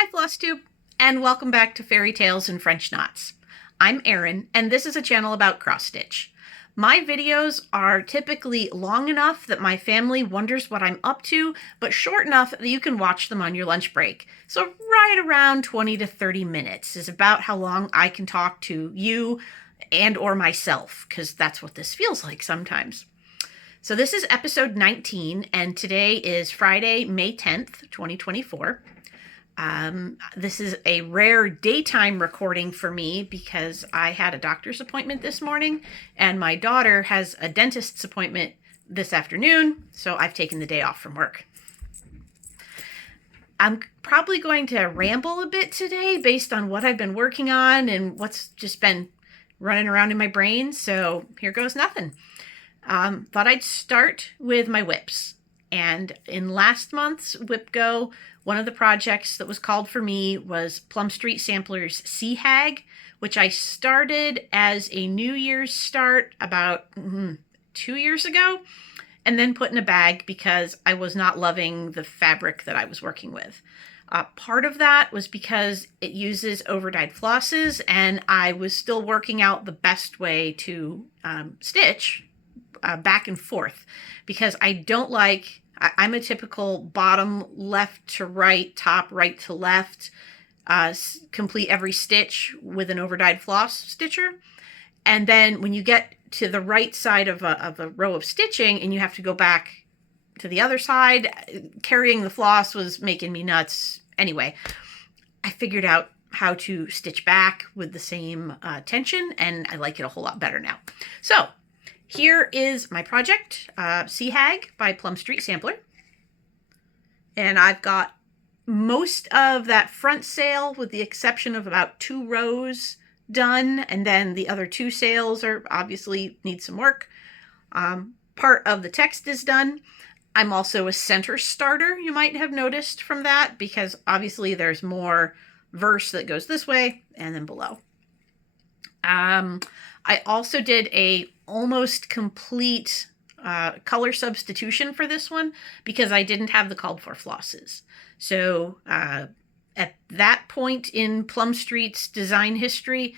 Hi FlossTube, and welcome back to Fairy Tales and French Knots. I'm Erin, and this is a channel about cross-stitch. My videos are typically long enough that my family wonders what I'm up to, but short enough that you can watch them on your lunch break. So right around 20 to 30 minutes is about how long I can talk to you and or myself, because that's what this feels like sometimes. So this is episode 19, and today is Friday, May 10th, 2024. This is a rare daytime recording for me because I had a doctor's appointment this morning and my daughter has a dentist's appointment this afternoon, so I've taken the day off from work. I'm probably going to ramble a bit today based on what I've been working on and what's just been running around in my brain, so here goes nothing. Thought I'd start with my whips. And in last month's Whip Go, one of the projects that was called for me was Plum Street Sampler's Sea Hag, which I started as a New Year's start about 2 years ago, and then put in a bag because I was not loving the fabric that I was working with. Part of that was because it uses overdyed flosses, and I was still working out the best way to stitch back and forth, because I don't like, I'm a typical bottom left to right, top right to left, complete every stitch with an overdyed floss stitcher. And then when you get to the right side of a row of stitching and you have to go back to the other side, carrying the floss was making me nuts. Anyway, I figured out how to stitch back with the same tension, and I like it a whole lot better now. So here is my project, Sea Hag by Plum Street Sampler. And I've got most of that front sail with the exception of about 2 rows done. And then the other 2 sails are obviously need some work. Part of the text is done. I'm also a center starter, you might have noticed from that, because obviously there's more verse that goes this way and then below. I also did a almost complete color substitution for this one because I didn't have the called for flosses. So at that point in Plum Street's design history,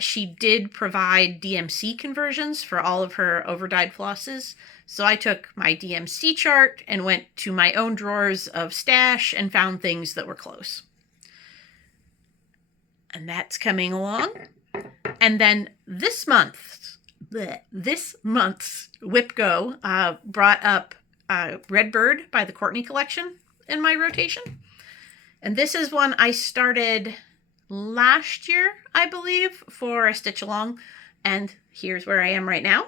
she did provide DMC conversions for all of her overdyed flosses. So I took my DMC chart and went to my own drawers of stash and found things that were close. And that's coming along. And then this month's Whip Go brought up Redbird by the Courtney collection in my rotation. And this is one I started last year, I believe, for a stitch along. And here's where I am right now.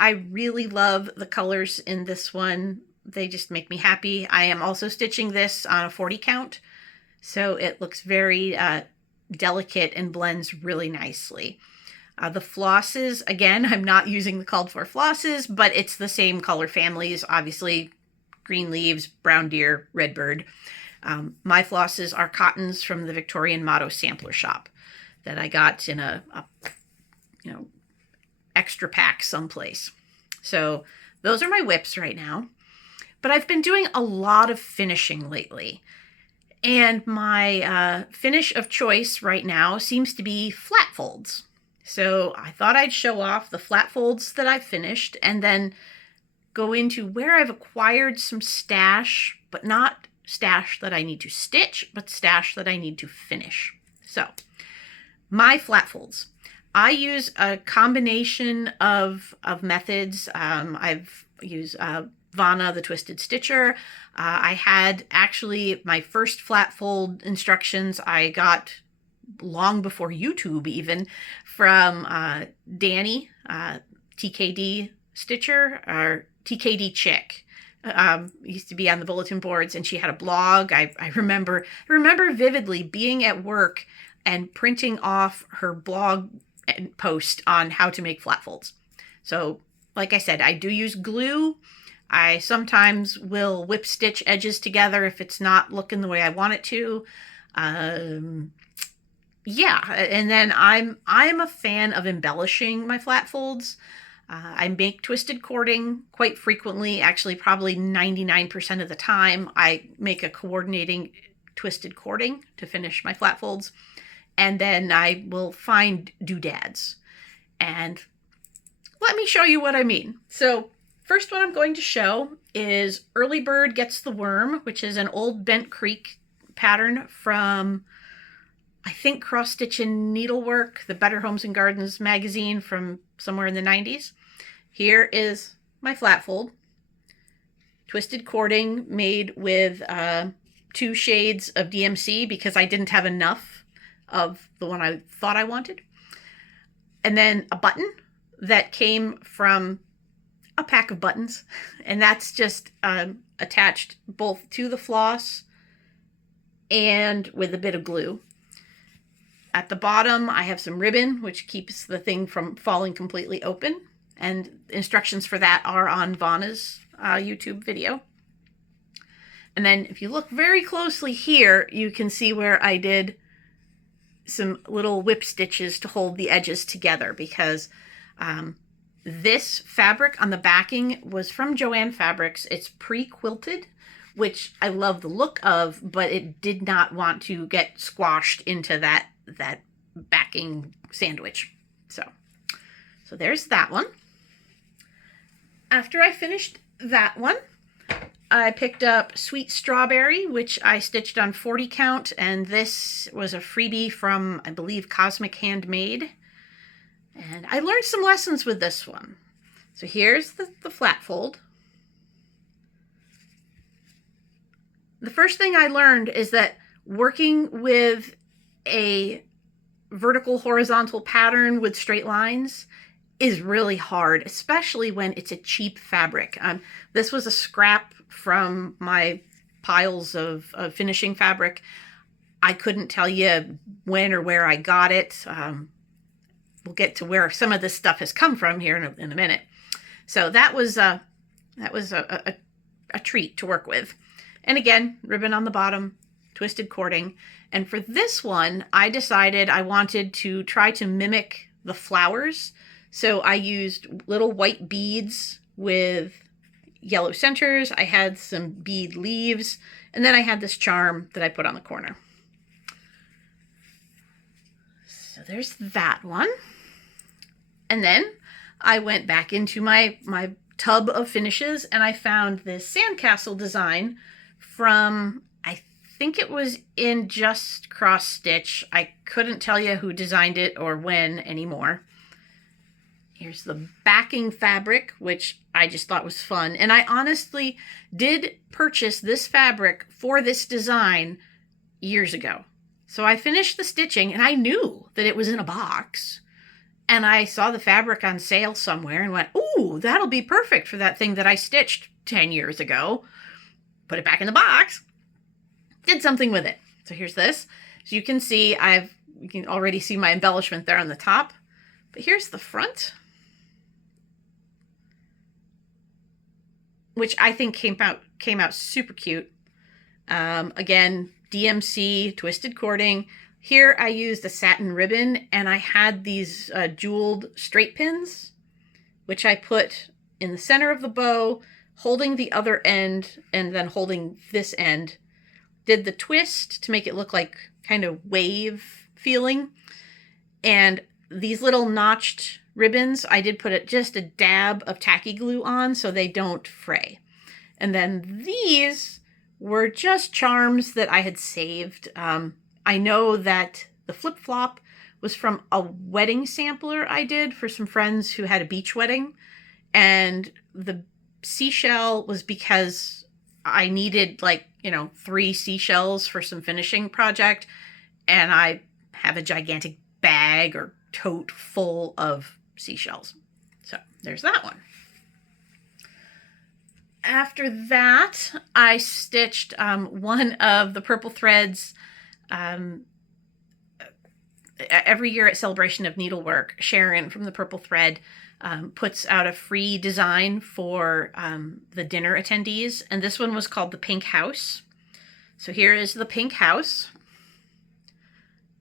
I really love the colors in this one. They just make me happy. I am also stitching this on a 40 count. So it looks very delicate and blends really nicely. The flosses, again, I'm not using the called for flosses, but it's the same color families, obviously green leaves, brown deer, redbird. My flosses are cottons from the Victorian Motto Sampler Shop that I got in a extra pack someplace. So those are my whips right now. But I've been doing a lot of finishing lately. And my finish of choice right now seems to be flat folds. So I thought I'd show off the flat folds that I've finished and then go into where I've acquired some stash, but not stash that I need to stitch, but stash that I need to finish. So my flat folds. I use a combination of methods. I've used Vana, the Twisted Stitcher. I had actually my first flat fold instructions I got long before YouTube even from Danny, TKD Stitcher, or TKD Chick. Used to be on the bulletin boards, and she had a blog. I remember vividly being at work and printing off her blog post on how to make flat folds. So like I said, I do use glue. I sometimes will whip stitch edges together if it's not looking the way I want it to. Yeah, and then I'm a fan of embellishing my flat folds. I make twisted cording quite frequently. Actually, probably 99% of the time, I make a coordinating twisted cording to finish my flat folds. And then I will find doodads. And let me show you what I mean. So first one I'm going to show is Early Bird Gets the Worm, which is an old Bent Creek pattern from, I think, Cross Stitch and Needlework, the Better Homes and Gardens magazine from somewhere in the 90s. Here is my flat fold. Twisted cording made with 2 shades of DMC because I didn't have enough of the one I thought I wanted. And then a button that came from a pack of buttons. And that's just attached both to the floss and with a bit of glue. At the bottom, I have some ribbon, which keeps the thing from falling completely open. And instructions for that are on Vanna's YouTube video. And then if you look very closely here, you can see where I did some little whip stitches to hold the edges together, because this fabric on the backing was from Joann Fabrics. It's pre-quilted, which I love the look of, but it did not want to get squashed into that backing sandwich. So there's that one. After I finished that one, I picked up Sweet Strawberry, which I stitched on 40 count, and this was a freebie from, I believe, Cosmic Handmade. And I learned some lessons with this one. So here's the flat fold. The first thing I learned is that working with a vertical horizontal pattern with straight lines is really hard, especially when it's a cheap fabric. This was a scrap from my piles of finishing fabric. I couldn't tell you when or where I got it. We'll get to where some of this stuff has come from here in a minute. So that was a treat to work with. And again, ribbon on the bottom, twisted cording. And for this one, I decided I wanted to try to mimic the flowers. So I used little white beads with yellow centers. I had some bead leaves, and then I had this charm that I put on the corner. So there's that one. And then I went back into my tub of finishes, and I found this sandcastle design from, I think it was in Just Cross Stitch. I couldn't tell you who designed it or when anymore. Here's the backing fabric, which I just thought was fun. And I honestly did purchase this fabric for this design years ago. So I finished the stitching, and I knew that it was in a box. And I saw the fabric on sale somewhere and went, ooh, that'll be perfect for that thing that I stitched 10 years ago. Put it back in the box. Did something with it. So here's this. So you can see you can already see my embellishment there on the top. But here's the front, which I think came out super cute. Again, DMC, twisted cording. Here I used a satin ribbon, and I had these jeweled straight pins, which I put in the center of the bow, holding the other end and then holding this end. Did the twist to make it look like kind of wave feeling. And these little notched ribbons, I did put just a dab of tacky glue on so they don't fray. And then these were just charms that I had saved. I know that the flip-flop was from a wedding sampler I did for some friends who had a beach wedding. And the seashell was because I needed 3 seashells for some finishing project. And I have a gigantic bag or tote full of seashells. So there's that one. After that, I stitched one of the purple threads. Every year at Celebration of Needlework, Sharon from the Purple Thread puts out a free design for the dinner attendees, and this one was called the Pink House. So here is the Pink House.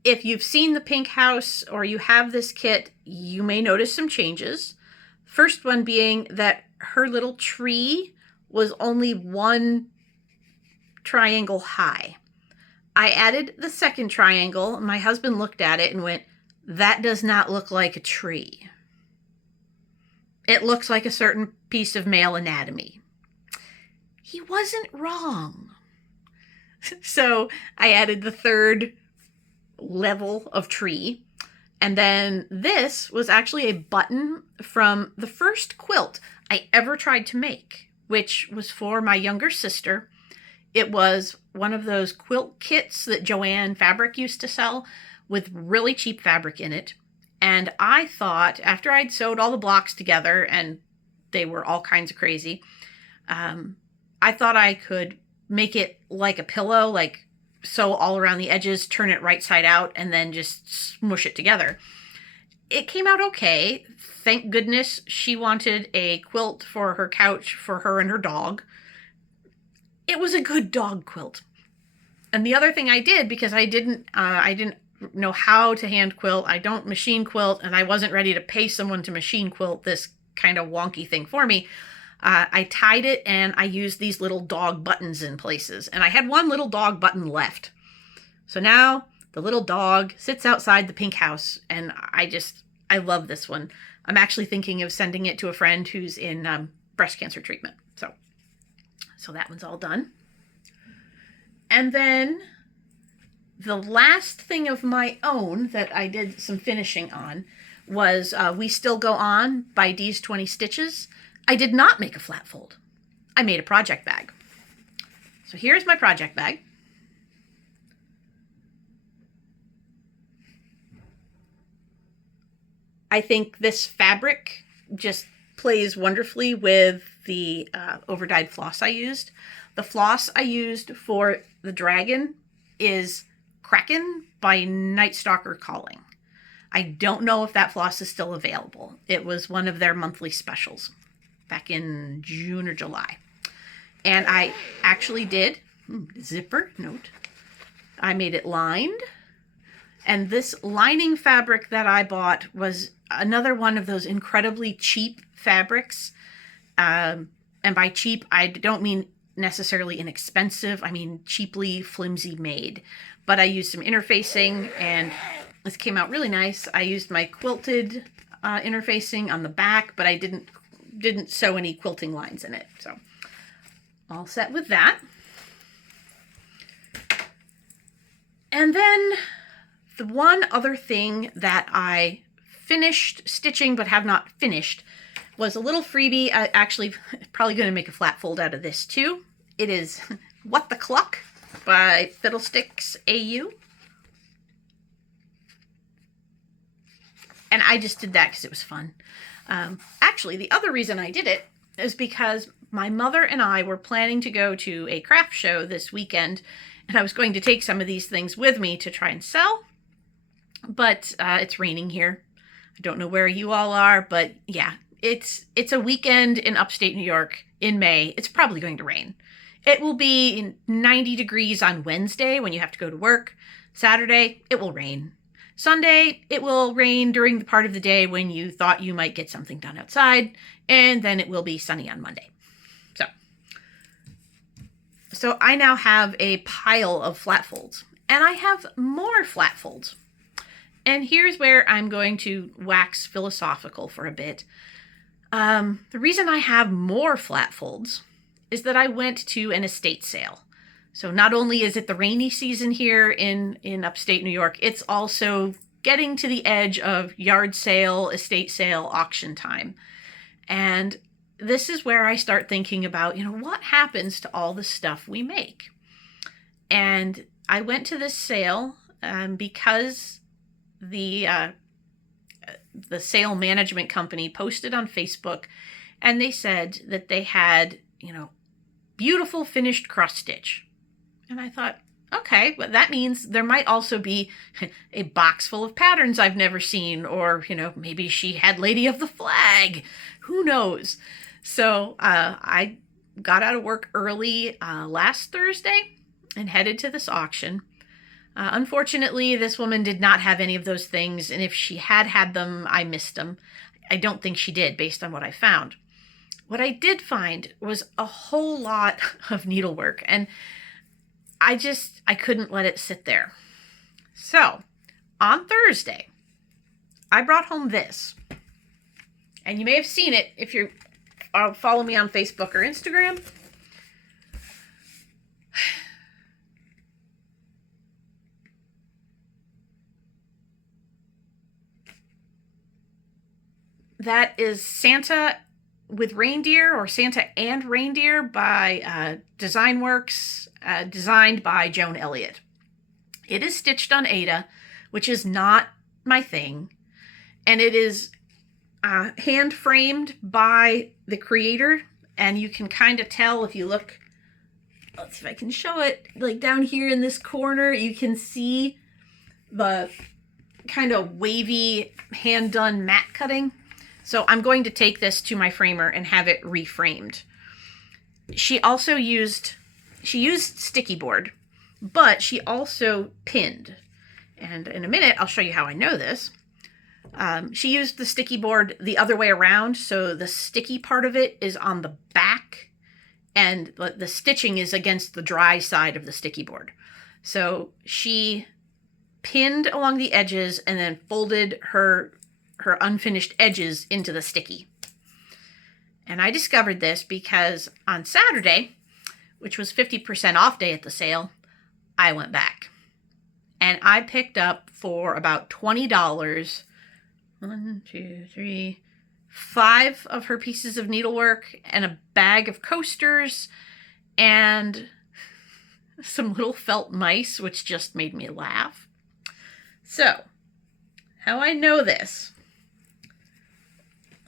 If you've seen the Pink House or you have this kit, you may notice some changes. First one being that her little tree was only one triangle high. I added the second triangle. My husband looked at it and went, "That does not look like a tree. It looks like a certain piece of male anatomy." He wasn't wrong. So I added the third level of tree. And then this was actually a button from the first quilt I ever tried to make, which was for my younger sister. It was one of those quilt kits that Joann Fabric used to sell with really cheap fabric in it. And I thought, after I'd sewed all the blocks together, and they were all kinds of crazy, I thought I could make it like a pillow, like sew all around the edges, turn it right side out, and then just smush it together. It came out okay. Thank goodness she wanted a quilt for her couch for her and her dog. It was a good dog quilt. And the other thing I did, because I didn't know how to hand quilt, I don't machine quilt, and I wasn't ready to pay someone to machine quilt this kind of wonky thing for me, I tied it and I used these little dog buttons in places. And I had one little dog button left. So now the little dog sits outside the pink house, and I love this one. I'm actually thinking of sending it to a friend who's in breast cancer treatment. So that one's all done. And then the last thing of my own that I did some finishing on was We Still Go On by Dee's 20 Stitches. I did not make a flat fold. I made a project bag. So here's my project bag. I think this fabric just plays wonderfully with the over-dyed floss I used. The floss I used for the dragon is Kraken by Night Stalker Calling. I don't know if that floss is still available. It was one of their monthly specials back in June or July. And I actually did, zipper note, I made it lined. And this lining fabric that I bought was another one of those incredibly cheap fabrics. And by cheap, I don't mean necessarily inexpensive. I mean cheaply flimsy made. But I used some interfacing, and this came out really nice. I used my quilted interfacing on the back, but I didn't sew any quilting lines in it. So all set with that. And then the one other thing that I finished stitching but have not finished was a little freebie. I actually probably going to make a flat fold out of this too. It is What the Cluck by Fiddlesticks AU. And I just did that because it was fun. Actually, the other reason I did it is because my mother and I were planning to go to a craft show this weekend, and I was going to take some of these things with me to try and sell, but it's raining here. I don't know where you all are, but yeah, it's a weekend in upstate New York in May. It's probably going to rain. It will be 90 degrees on Wednesday when you have to go to work. Saturday, it will rain. Sunday, it will rain during the part of the day when you thought you might get something done outside, and then it will be sunny on Monday. So I now have a pile of flat folds, and I have more flat folds. And here's where I'm going to wax philosophical for a bit. The reason I have more flat folds is that I went to an estate sale. So not only is it the rainy season here in upstate New York, it's also getting to the edge of yard sale, estate sale, auction time. And this is where I start thinking about, what happens to all the stuff we make? And I went to this sale because the sale management company posted on Facebook, and they said that they had, beautiful finished cross stitch. And I thought, okay, well, that means there might also be a box full of patterns I've never seen, or, maybe she had Lady of the Flag. Who knows? So I got out of work early last Thursday and headed to this auction. Unfortunately, this woman did not have any of those things, and if she had them, I missed them. I don't think she did based on what I found. What I did find was a whole lot of needlework, and I couldn't let it sit there. So on Thursday, I brought home this, and you may have seen it if you follow me on Facebook or Instagram. That is Santa with Reindeer, or Santa and Reindeer by Designworks, designed by Joan Elliott. It is stitched on Aida, which is not my thing, and it is hand framed by the creator, and you can kind of tell if you look. Let's see if I can show it. Like down here in this corner, you can see the kind of wavy hand done mat cutting. So I'm going to take this to my framer and have it reframed. She used sticky board, but she also pinned. And in a minute, I'll show you how I know this. She used the sticky board the other way around, so the sticky part of it is on the back, and the stitching is against the dry side of the sticky board. So she pinned along the edges and then folded her unfinished edges into the sticky. And I discovered this because on Saturday, which was 50% off day at the sale, I went back. And I picked up for about $20, 5 of her pieces of needlework and a bag of coasters and some little felt mice, which just made me laugh. So, how I know this.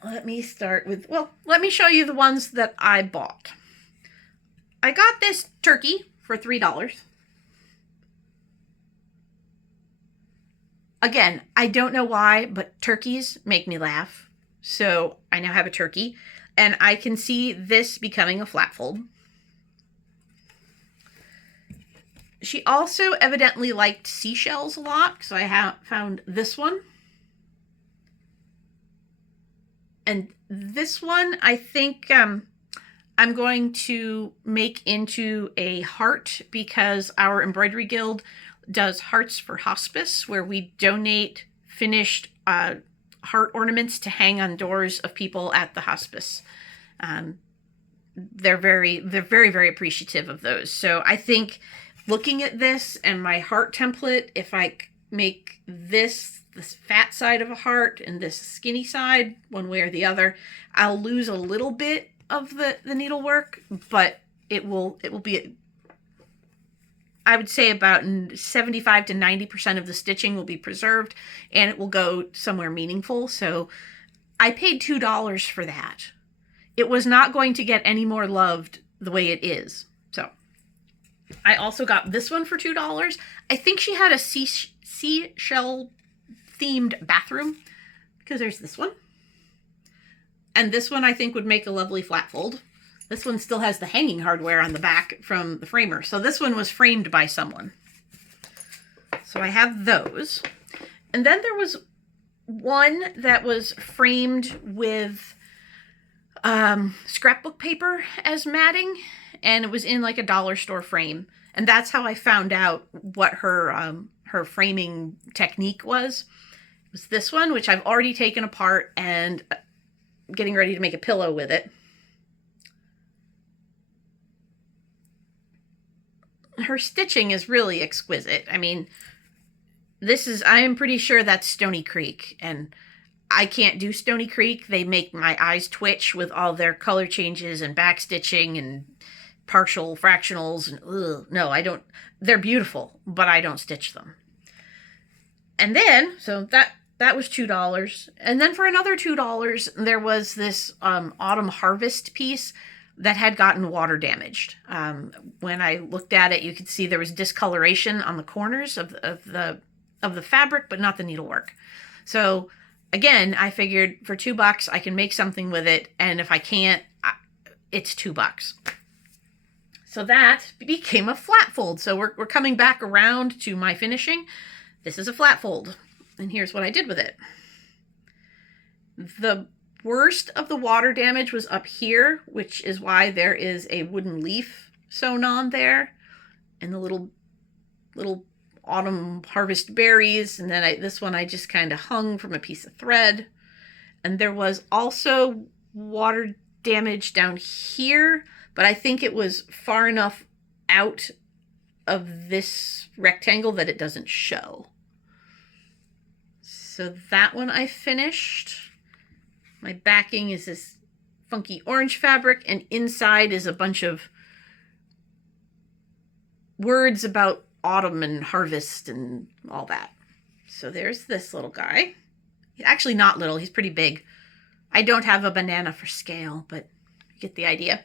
Let me start with, let me show you the ones that I bought. I got this turkey for $3. Again, I don't know why, but turkeys make me laugh. So I now have a turkey, and I can see this becoming a flat fold. She also evidently liked seashells a lot, so I found this one. And this one, I think I'm going to make into a heart, because our embroidery guild does Hearts for Hospice, where we donate finished heart ornaments to hang on doors of people at the hospice. They're very, very appreciative of those. So I think looking at this and my heart template, if I make this fat side of a heart and this skinny side, one way or the other, I'll lose a little bit of the needlework, but it will be, I would say, about 75 to 90% of the stitching will be preserved, and it will go somewhere meaningful. So I paid $2 for that. It was not going to get any more loved the way it is. So I also got this one for $2. I think she had a seashell themed bathroom, because there's this one. And this one I think would make a lovely flat fold. This one still has the hanging hardware on the back from the framer. So this one was framed by someone. So I have those. And then there was one that was framed with scrapbook paper as matting, and it was in like a dollar store frame. And that's how I found out what her framing technique was. It was this one, which I've already taken apart and getting ready to make a pillow with it. Her stitching is really exquisite. I mean, I am pretty sure that's Stony Creek, and I can't do Stony Creek. They make my eyes twitch with all their color changes and back stitching and partial fractionals. And no, I don't. They're beautiful, but I don't stitch them. And then, so that was $2. And then for another $2, there was this autumn harvest piece that had gotten water damaged. When I looked at it, you could see there was discoloration on the corners of the fabric, but not the needlework. So again, I figured for $2 I can make something with it, and if I can't, it's $2. So that became a flat fold. So we're coming back around to my finishing. This is a flat fold, and here's what I did with it. The worst of the water damage was up here, which is why there is a wooden leaf sewn on there, and the little autumn harvest berries. And then this one I just kind of hung from a piece of thread. And there was also water damage down here, but I think it was far enough out of this rectangle that it doesn't show. So that one I finished. My backing is this funky orange fabric, and inside is a bunch of words about autumn and harvest and all that. So there's this little guy. He's actually not little, he's pretty big. I don't have a banana for scale, but you get the idea.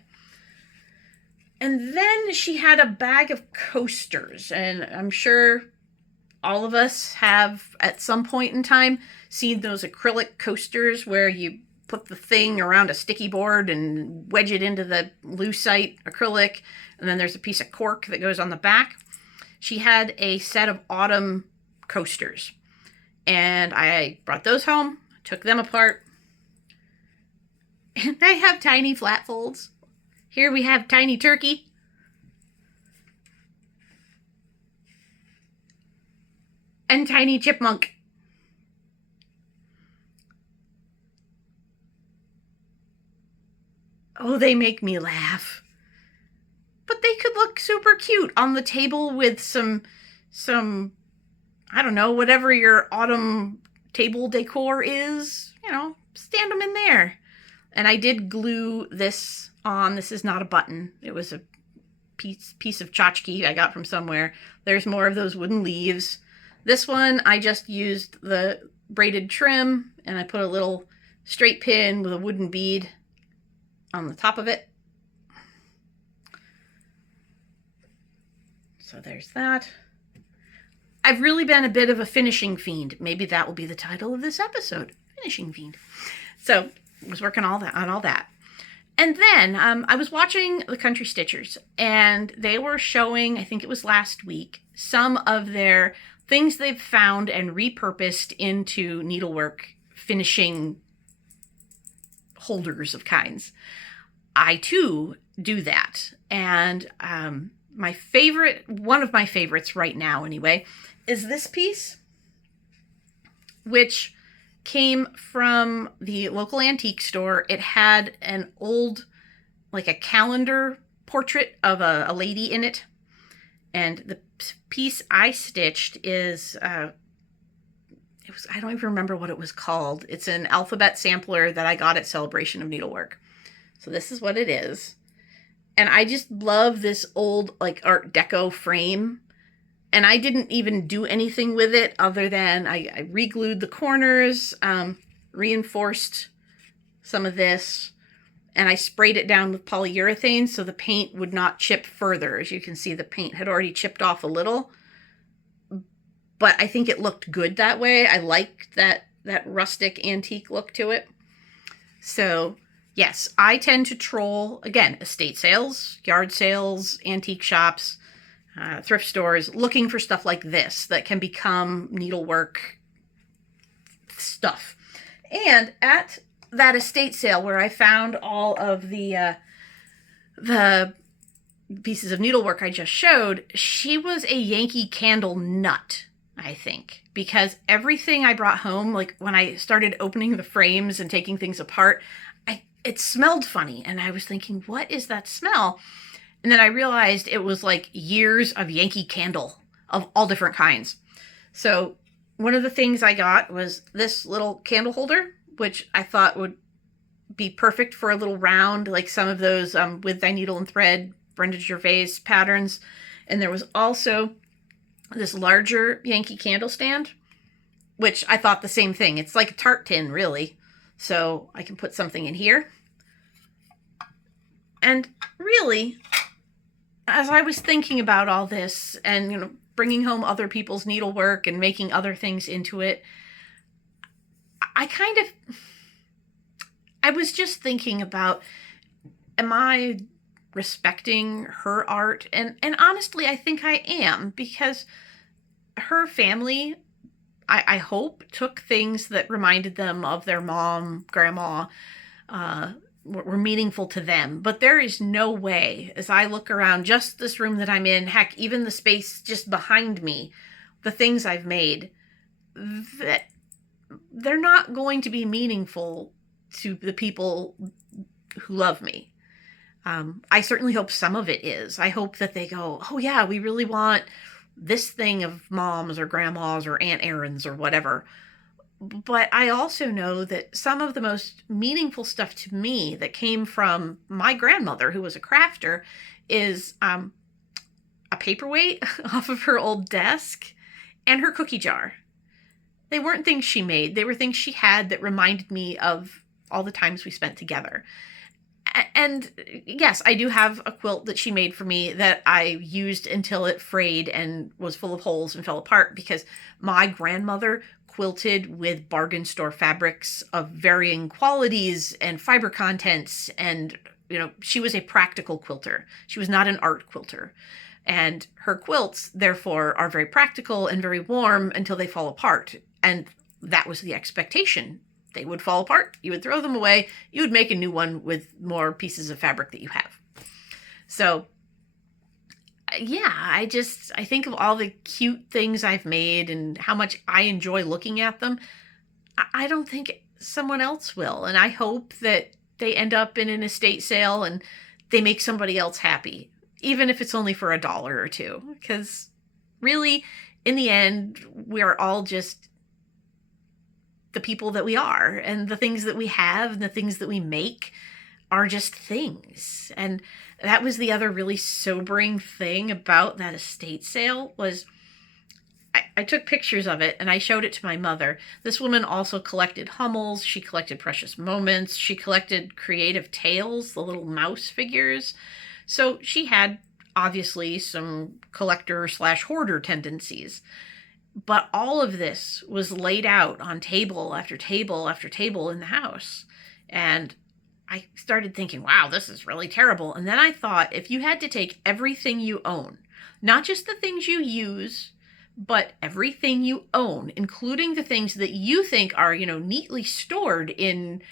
And then she had a bag of coasters, and I'm sure all of us have at some point in time seen those acrylic coasters where you put the thing around a sticky board and wedge it into the lucite acrylic, and then there's a piece of cork that goes on the back. She had a set of autumn coasters, and I brought those home, took them apart, and I have tiny flat folds. Here we have Tiny Turkey. And Tiny Chipmunk. Oh, they make me laugh. But they could look super cute on the table with some, I don't know, whatever your autumn table decor is. You know, stand them in there. And I did glue this on. This is not a button. It was a piece of tchotchke I got from somewhere. There's more of those wooden leaves. This one, I just used the braided trim, and I put a little straight pin with a wooden bead on the top of it. So there's that. I've really been a bit of a finishing fiend. Maybe that will be the title of this episode, Finishing Fiend. So I was working on all that. And then I was watching the Country Stitchers, and they were showing, I think it was last week, some of their things they've found and repurposed into needlework finishing holders of kinds. I too do that. And my favorite, one of my favorites right now anyway, is this piece, which came from the local antique store. It had an old, like a calendar portrait of a lady in it. And the piece I stitched is, I don't even remember what it was called. It's an alphabet sampler that I got at Celebration of Needlework. So this is what it is. And I just love this old, like, Art Deco frame. And I didn't even do anything with it other than I re-glued the corners, reinforced some of this, and I sprayed it down with polyurethane so the paint would not chip further. As you can see, the paint had already chipped off a little, but I think it looked good that way. I like that rustic antique look to it. So yes, I tend to troll, again, estate sales, yard sales, antique shops, thrift stores, looking for stuff like this that can become needlework stuff. And at that estate sale where I found all of the pieces of needlework I just showed, she was a Yankee Candle nut, I think, because everything I brought home, like when I started opening the frames and taking things apart, it smelled funny. And I was thinking, what is that smell? And then I realized it was like years of Yankee Candle of all different kinds. So one of the things I got was this little candle holder, which I thought would be perfect for a little round, like some of those with thy needle and thread, Brenda Gervais patterns. And there was also this larger Yankee candle stand, which I thought the same thing. It's like a tart tin, really. So I can put something in here. And really, as I was thinking about all this and, you know, bringing home other people's needlework and making other things into it, I was just thinking about, am I respecting her art? And honestly, I think I am, because her family, I hope took things that reminded them of their mom, grandma, were meaningful to them. But there is no way, as I look around just this room that I'm in, heck, even the space just behind me, the things I've made, that they're not going to be meaningful to the people who love me. I certainly hope some of it is. I hope that they go, oh yeah, we really want this thing of mom's or grandma's or Aunt Erin's or whatever. But I also know that some of the most meaningful stuff to me that came from my grandmother, who was a crafter, is a paperweight off of her old desk and her cookie jar. They weren't things she made. They were things she had that reminded me of all the times we spent together. And yes, I do have a quilt that she made for me that I used until it frayed and was full of holes and fell apart, because my grandmother quilted with bargain store fabrics of varying qualities and fiber contents. And, she was a practical quilter. She was not an art quilter. And her quilts, therefore, are very practical and very warm until they fall apart. And that was the expectation. They would fall apart. You would throw them away. You would make a new one with more pieces of fabric that you have. So, yeah, I think of all the cute things I've made and how much I enjoy looking at them. I don't think someone else will. And I hope that they end up in an estate sale and they make somebody else happy, even if it's only for $1 or $2. Because really, in the end, we're all just the people that we are, and the things that we have and the things that we make are just things. And that was the other really sobering thing about that estate sale was I took pictures of it and I showed it to my mother. This woman also collected Hummels. She collected Precious Moments. She collected Creative Tales, the little mouse figures. So she had obviously some collector/hoarder tendencies. But all of this was laid out on table after table after table in the house. And I started thinking, wow, this is really terrible. And then I thought, if you had to take everything you own, not just the things you use, but everything you own, including the things that you think are, neatly stored in,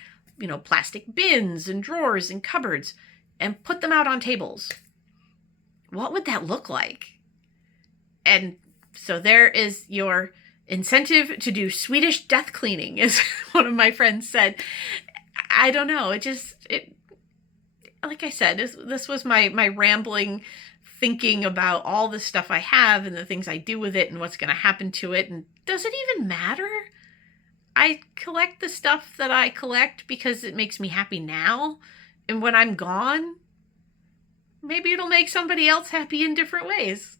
plastic bins and drawers and cupboards, and put them out on tables, what would that look like? And so there is your incentive to do Swedish death cleaning, as one of my friends said. I don't know. Like I said, this was my rambling thinking about all the stuff I have and the things I do with it and what's going to happen to it. And does it even matter? I collect the stuff that I collect because it makes me happy now. And when I'm gone, maybe it'll make somebody else happy in different ways.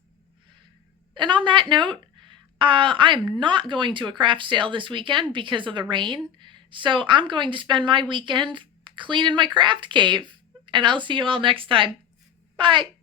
And on that note, I am not going to a craft sale this weekend because of the rain. So I'm going to spend my weekend cleaning my craft cave. And I'll see you all next time. Bye.